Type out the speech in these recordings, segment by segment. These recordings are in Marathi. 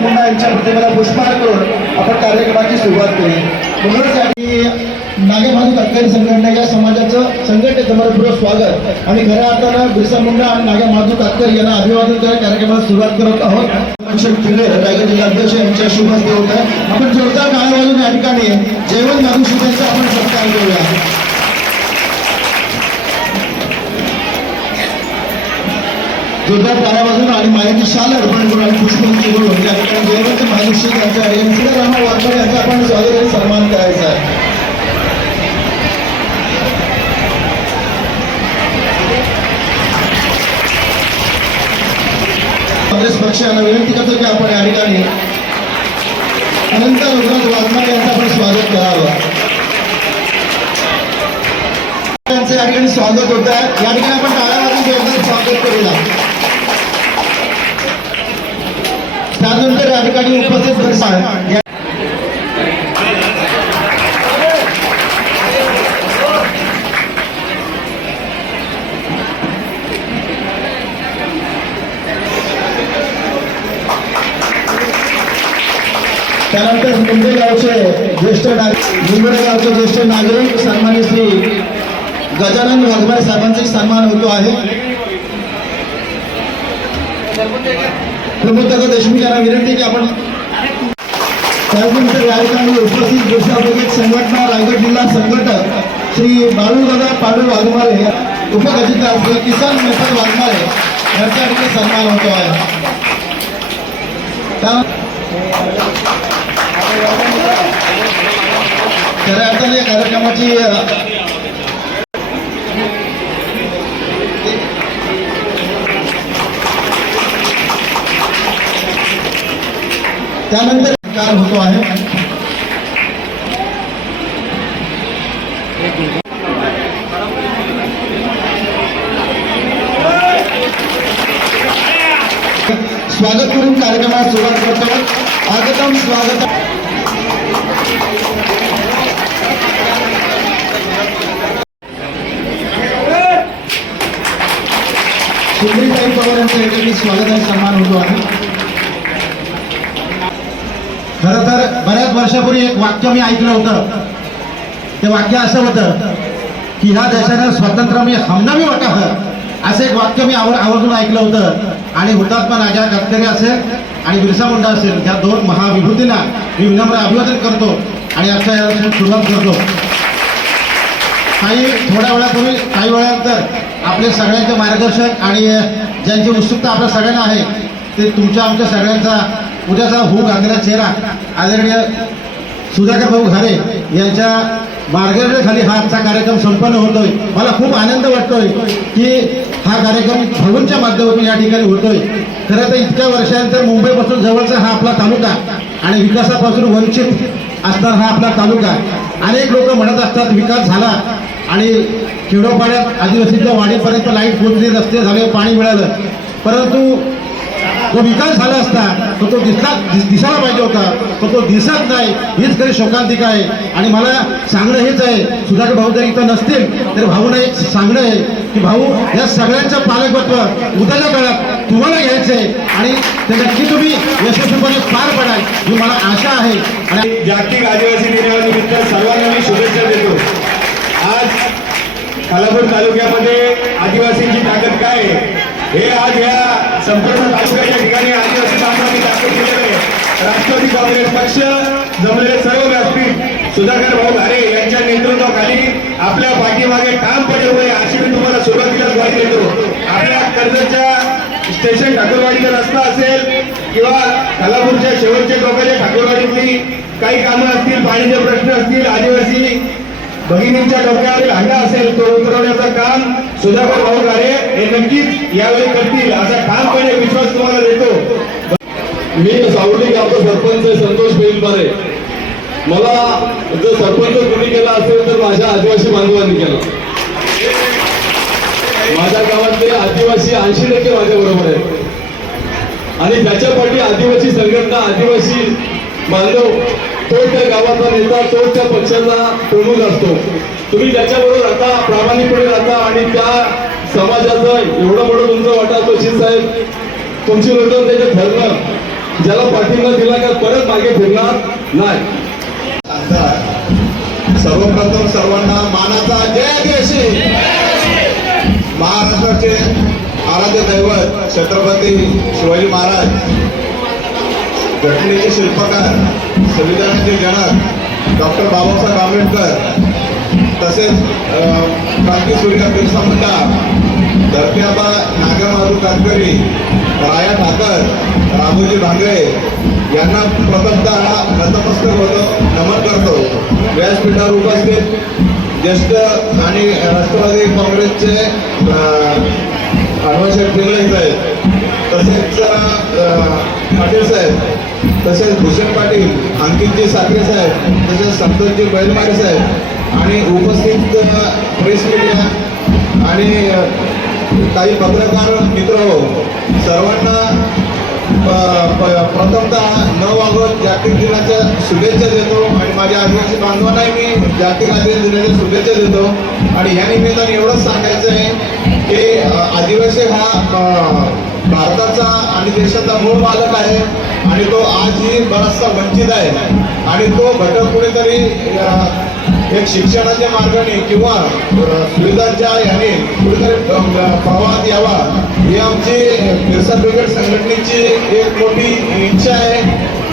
मुंडा यांच्या प्रतिमेला पुष्पहार करून आपण कार्यक्रमाची सुरुवात केली. म्हणूनच नागेमाधव तातकर संघटना या समाजाचं संघटनेचं मनपूर्वक स्वागत आणि खऱ्या अर्थानं बिरसा मुंडा आणि नागेमाधव तातकर यांना अभिवादन करत कार्यक्रमाला सुरुवात करत आहोत. रायगड जिल्हाध्यक्ष यांच्या शुभ हस्ते होत आहे. आपण जोरदार टाळ्या वाजवून या ठिकाणी जयवंत माधुशी यांचा आपण सत्कार करूया. जोरदार टाळ्या वाजवून आणि मायाची शाल अर्पण करून आणि पुष्पवृष्टी करून या ठिकाणी जयवंत माधुशी यांच्या रामा वाघमारे यांचा आपण स्वागत आणि सन्मान करायचा आहे. काँग्रेस पक्षाला विनंती करतो की आपण या ठिकाणी अनंत रघुनाथ वाघमारे यांचं आपण स्वागत करावं. त्यांचं या ठिकाणी स्वागत होत आहे. या ठिकाणी आपण टाळ्या वाजवून जोरदार स्वागत करूया. त्यानंतर या ठिकाणी उपस्थित करतात त्यानंतर मुंबई गावचे ज्येष्ठ नागरिक सन्मान्य श्री गजानन वाघमारे साहेबांचा सन्मान होतो आहे. प्रमोद दादा देशमुख यांना विनंती की आपण त्यानंतर या ठिकाणी उपस्थित ज्येष्ठ संघटना रायगड जिल्हा संघटक श्री बाळूदादा पांडू वाघमारे उपखजिनदार श्री किसन मेहता वाघमारे यांच्या ठिकाणी सन्मान होतो आहे. खऱ्या अर्थाने या कार्यक्रमाची त्यानंतर कार होतो आहे. स्वागत करून कार्यक्रमाला सुरुवात करतो. आगतम स्वागत. सुंदरीताई पवार यांचं एकत्रित स्वागत आणि सन्मान होतो आहे. खरं तर बऱ्याच वर्षापूर्वी एक वाक्य मी ऐकलं होतं. ते वाक्य असं होतं की ह्या देशानं स्वातंत्र्य मी हमनामी वाटा असं एक वाक्य मी आवर्जून ऐकलं होतं. आणि हुतात्मा राजा गडकरी असेल आणि बिरसा मुंडा असेल या दोन महाविभूतींना मी विनम्र अभिवादन करतो आणि आजच्या या सुरुवात करतो. थोड्या वेळापूर्वी काही वेळानंतर आपले सगळ्यांचे मार्गदर्शक आणि ज्यांची उत्सुकता आपल्या सगळ्यांना आहे ते तुमच्या आमच्या सगळ्यांचा उद्याचा हू घागरा चेहरा आदरणीय सुधाकर भाऊ घारे यांच्या मार्गदर्शनाखाली हा आजचा कार्यक्रम संपन्न होतोय. मला खूप आनंद वाटतोय की हा कार्यक्रम भवनच्या माध्यमातून या ठिकाणी होतोय. खरं तर इतक्या वर्षानंतर मुंबईपासून जवळचा हा आपला तालुका आणि विकासापासून वंचित असणारा हा आपला तालुका. अनेक लोक म्हणत असतात विकास झाला आणि खेडोपाड्यात आदिवासीच्या वाडीपर्यंत लाईट पोहोचली, रस्ते झाले, पाणी मिळालं. परंतु जो विकास झाला असता तो दिसायला पाहिजे होता, तो दिसत नाही. हीच खरी शोकांतिका आहे. आणि मला सांगणं हेच आहे, सुधाकर भाऊ जर इथं नसतील तर भाऊला एक सांगणं आहे की भाऊ या सगळ्यांचं पालकत्व उद्याच्या काळात तुम्हाला घ्यायचं आहे आणि ते नक्की तुम्ही यशस्वीपणे पार पडाल ही मला आशा आहे. आणि जागतिक आदिवासी दिनानिमित्त सर्वांना मी शुभेच्छा देतो. आज खालापूर तालुक्यामध्ये आदिवासींची ताकद काय आहे हे आज या संपूर्ण तालुक्याच्या ठिकाणी आदिवासी बांधवांनी दाखवून केलेलं आहे. राष्ट्रवादी काँग्रेस पक्ष जमलेले सर्व व्यासपीठ सुधाकर भाऊ घारे यांच्या नेतृत्वाखाली आपल्या पाठीमागे काम पडले अशी मी तुम्हाला सुरुवातीला ग्वाही देतो. आपल्या कर्जतच्या स्टेशन ठाकूरवाडीचा रस्ता असेल किंवा खालापूरच्या शेवटच्या टोकाच्या ठाकूरवाडीतली काही कामं असतील, पाण्याचे प्रश्न असतील, आदिवासी भगिनींच्या डोक्यावरील हंडा असेल तो उतरवण्याचं काम सुधाकर भाऊ घारे हे नक्कीच यावेळी करतील असा ठामपणे विश्वास तुम्हाला देतो. मी सावली गावचा सरपंच संतोष बेलबारे. मला जर सरपंच कोणी केला असेल तर माझ्या आदिवासी बांधवांनी केला. माझ्या गावातले आदिवासी 80% माझ्या बरोबर आहेत आणि ज्याच्या पाठी आदिवासी संघटना, आदिवासी बांधव तो त्या गावाचा नेता, तो त्या पक्षाचा प्रमुख असतो. तुम्ही ज्याच्याबरोबर राहता, प्रामाणिकपणे राहता आणि त्या समाजाचं एवढं मोठं तुमचं वाटा तो साहेब तुमची लोटून त्याचे धरणं ज्याला पाठिंबा दिला का परत मागे फिरणार नाही. सर्वप्रथम सर्वांना मानाचा जय आदिवासी. महाराष्ट्राचे आराध्य दैवत छत्रपती शिवाजी महाराज, घटनेचे शिल्पकार, संविधानाचे जनक डॉक्टर बाबासाहेब आंबेडकर, तसेच क्रांतीसूर्य बिरसा मुंडा, धरतीआबा नागमाधू कातकरी, राया ठाकर, रामोजी भांगरे यांना प्रथमतः नतमस्तक होतो, नमन करतो. व्यासपीठावर उपस्थित ज्येष्ठ आणि राष्ट्रवादी काँग्रेसचे हनुमंत पिंगळे साहेब, तसेच पाटील साहेब, तसेच भूषण पाटील, अंकितजी साखरे साहेब, तसेच संतोषजी बैलमारे साहेब आणि उपस्थित प्रेस मीडिया आणि काही पत्रकार मित्र हो, सर्वांना प्रथमतः 9 ऑगस्ट जागतिक दिनाच्या शुभेच्छा देतो आणि माझ्या आदिवासी बांधवांनाही मी जागतिक आदिवासी दिनाच्या शुभेच्छा देतो. आणि या निमित्ताने एवढंच सांगायचं आहे की आदिवासी हा भारताचा आणि देशाचा मूळ मालक आहे आणि तो आजही बराचसा वंचित आहे आणि तो घटक कुठेतरी एक शिक्षणाच्या मार्गाने किंवा सुविधांच्या याने कुठेतरी प्रवाहात यावा ही आमची बिरसा ब्रिगेड संघटनेची एक मोठी इच्छा आहे.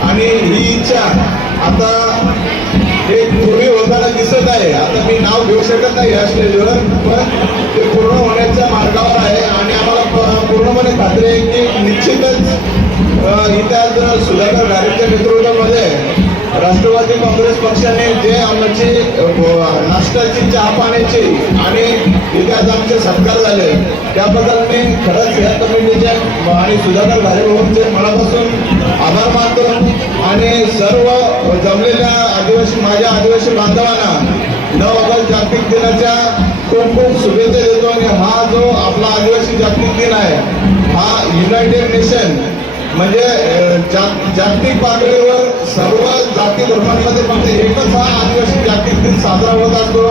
आणि ही इच्छा आता एक पूर्वी होताना दिसत आहे. आता मी नाव घेऊ शकत नाही या स्टेजवर, पण ते पूर्ण होण्याच्या मार्गावर आहे आणि आम्हाला पूर्णपणे खात्री आहे की निश्चितच इथे आज सुधाकर घारेच्या नेतृत्वामध्ये राष्ट्रवादी काँग्रेस पक्षाने जे आमची नाश्त्याची, चहा पाण्याची आणि इथे आज आमचे सत्कार झाले त्याबद्दल मी खरंच या कमिटीचे आणि सुधाकर घारे भाऊंचे मनापासून आभार मानतो. आणि सर्व जमलेल्या आदिवासी, माझ्या आदिवासी बांधवांना 9 ऑगस्ट जागतिक दिनाच्या खूप खूप शुभेच्छा देतो. आणि हा जो आपला आदिवासी जागतिक दिन आहे हा युनायटेड नेशन म्हणजे जागतिक पातळीवर सर्व जाती धर्मांमध्ये फक्त एकच हा आदिवासी जागतिक दिन साजरा होत असतो.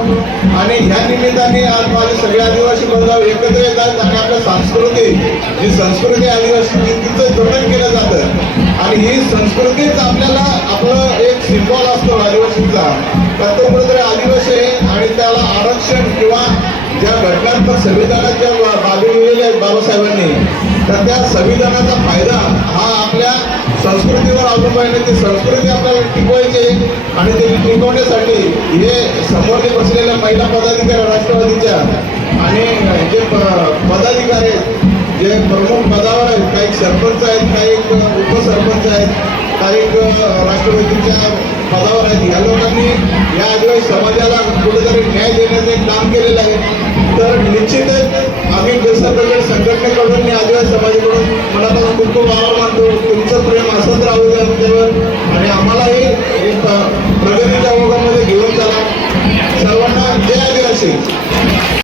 आणि ह्या निमित्ताने आज माझे सगळे आदिवासी बांधव एकत्र येतात आणि आपल्या जी संस्कृती आदिवासी तिचं जतन केलं जातं आणि ही संस्कृतीच आपल्याला आपलं एक सिम्बॉल असतो आदिवासीचा. तर तो कुठेतरी आदिवासी आहे आणि त्याला आरक्षण किंवा ज्या घटनात्मक संविधानाच्या बाबी लिहिलेल्या आहेत बाबासाहेबांनी, तर त्या संविधानाचा फायदा हा आपल्या संस्कृतीवर अवलंबून आहे. ती संस्कृती आपल्याला टिकवायची आणि ते टिकवण्यासाठी हे समोर बसलेल्या महिला पदाधिकारी राष्ट्रवादीच्या आणि जे पदाधिकारी आहेत, जे प्रमुख पदावर आहेत, काही सरपंच आहेत, काही उपसरपंच आहेत, काही राष्ट्रवादीच्या पदावर आहेत, या लोकांनी या आदिवासी समाजाला कुठेतरी न्याय देण्याचं एक काम केलेलं आहे. तर निश्चितच आम्ही बिरसा ब्रिगेड संघटनेकडून आणि आदिवासी समाजाकडून मनापासून खूप खूप आभार मानतो. तुमचं प्रेम असंच राहू द्या आमच्यावर आणि आम्हालाही एक प्रगतीच्या ओघामध्ये घेऊन चला. सर्वांना जय आदिवासी.